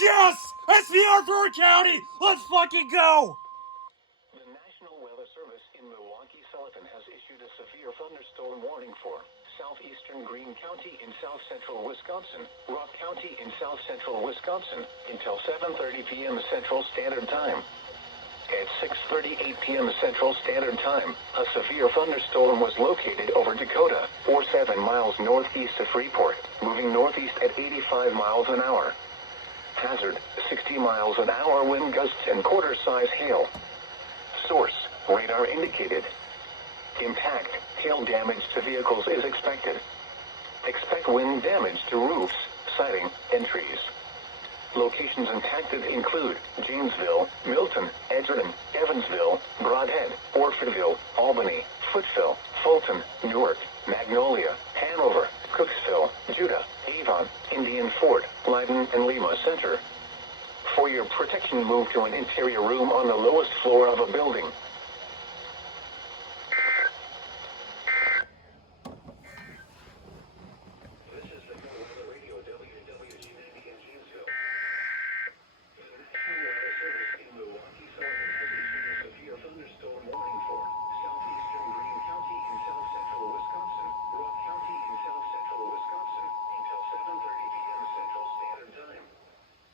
Yes! SVR Thorne County! Let's fucking go! The National Weather Service in Milwaukee-Sullivan has issued a severe thunderstorm warning for southeastern Greene County in south-central Wisconsin, Rock County in south-central Wisconsin, until 7:30 p.m. Central Standard Time. At 6:38 p.m. Central Standard Time, a severe thunderstorm was located over Dakota, 47 miles northeast of Freeport, moving northeast at 85 miles an hour. Hazard, 60 miles an hour wind gusts and quarter-size hail. Source, radar indicated. Impact, hail damage to vehicles is expected. Expect wind damage to roofs, siding, and trees. Locations impacted include Janesville, Milton, Edgerton, Evansville, Brodhead, Orfordville, Albany, Footville, Fulton, Newark, Magnolia, Hanover, Cooksville, Judah, Avon, Indian Fort, Leiden, and Lima Center. For your protection, move to an interior room on the lowest floor of a building. This is the Weather Radio WWGDB in Janesville. The National Weather Service in Milwaukee-Sullivan has issued a severe thunderstorm warning for southeastern Greene County in south-central Wisconsin, Rock County in south-central Wisconsin, until 7:30 p.m. Central Standard Time.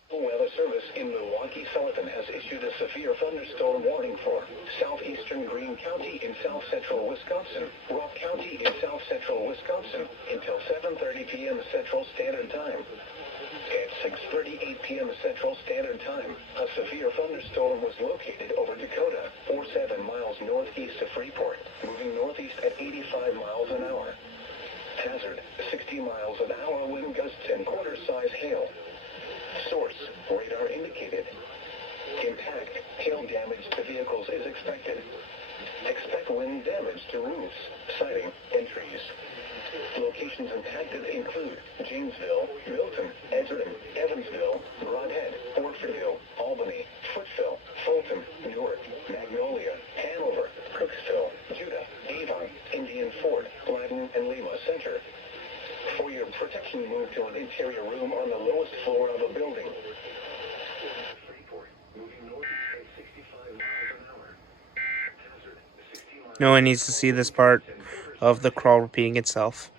The Weather Service in Milwaukee-Sullivan has issued a severe thunderstorm warning for southeastern Greene County in south-central Wisconsin, Rock County in south-central Wisconsin, until 7:30 p.m. Central Standard Time. At 6:38 p.m. Central Standard Time, a severe thunderstorm was located over Dakota, 47 miles northeast of Freeport, moving northeast at 85 miles an hour. Hazard, 60 miles an hour wind gusts and quarter-size hail. Source, radar indicated. Impact, hail damage to vehicles is expected. Expect wind damage to roofs, siding, and trees. Locations impacted include Janesville, Milton, Edgerton, Evansville, Brodhead, Orfordville, Albany, Footville, Fulton, Newark, Magnolia, Hanover, Cooksville, Judah, Avon, Indian Fort, Leiden, and Lima Center. For your protection, move to an interior room on the lowest floor of a building. Freeport, moving northeast at 65 miles an hour. Hazard, 60 miles. No one needs to see this part of the crawl repeating itself.